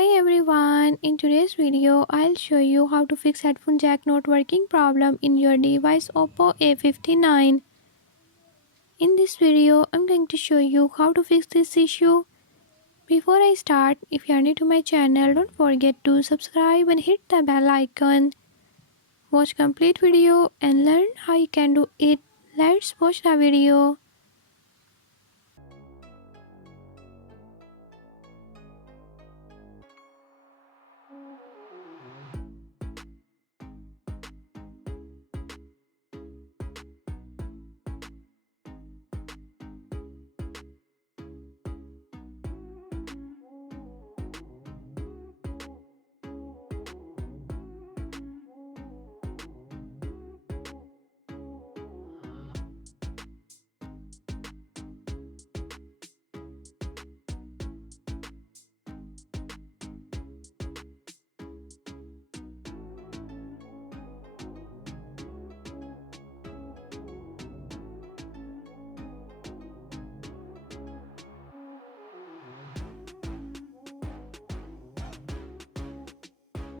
Hi everyone, in today's video I'll show you how to fix headphone jack not working problem in your device Oppo A59. In this video I'm going to show you how to fix this issue. Before I start, if you are new to my channel, don't forget to subscribe and hit the bell icon. Watch complete video and learn how you can do it. Let's watch the video.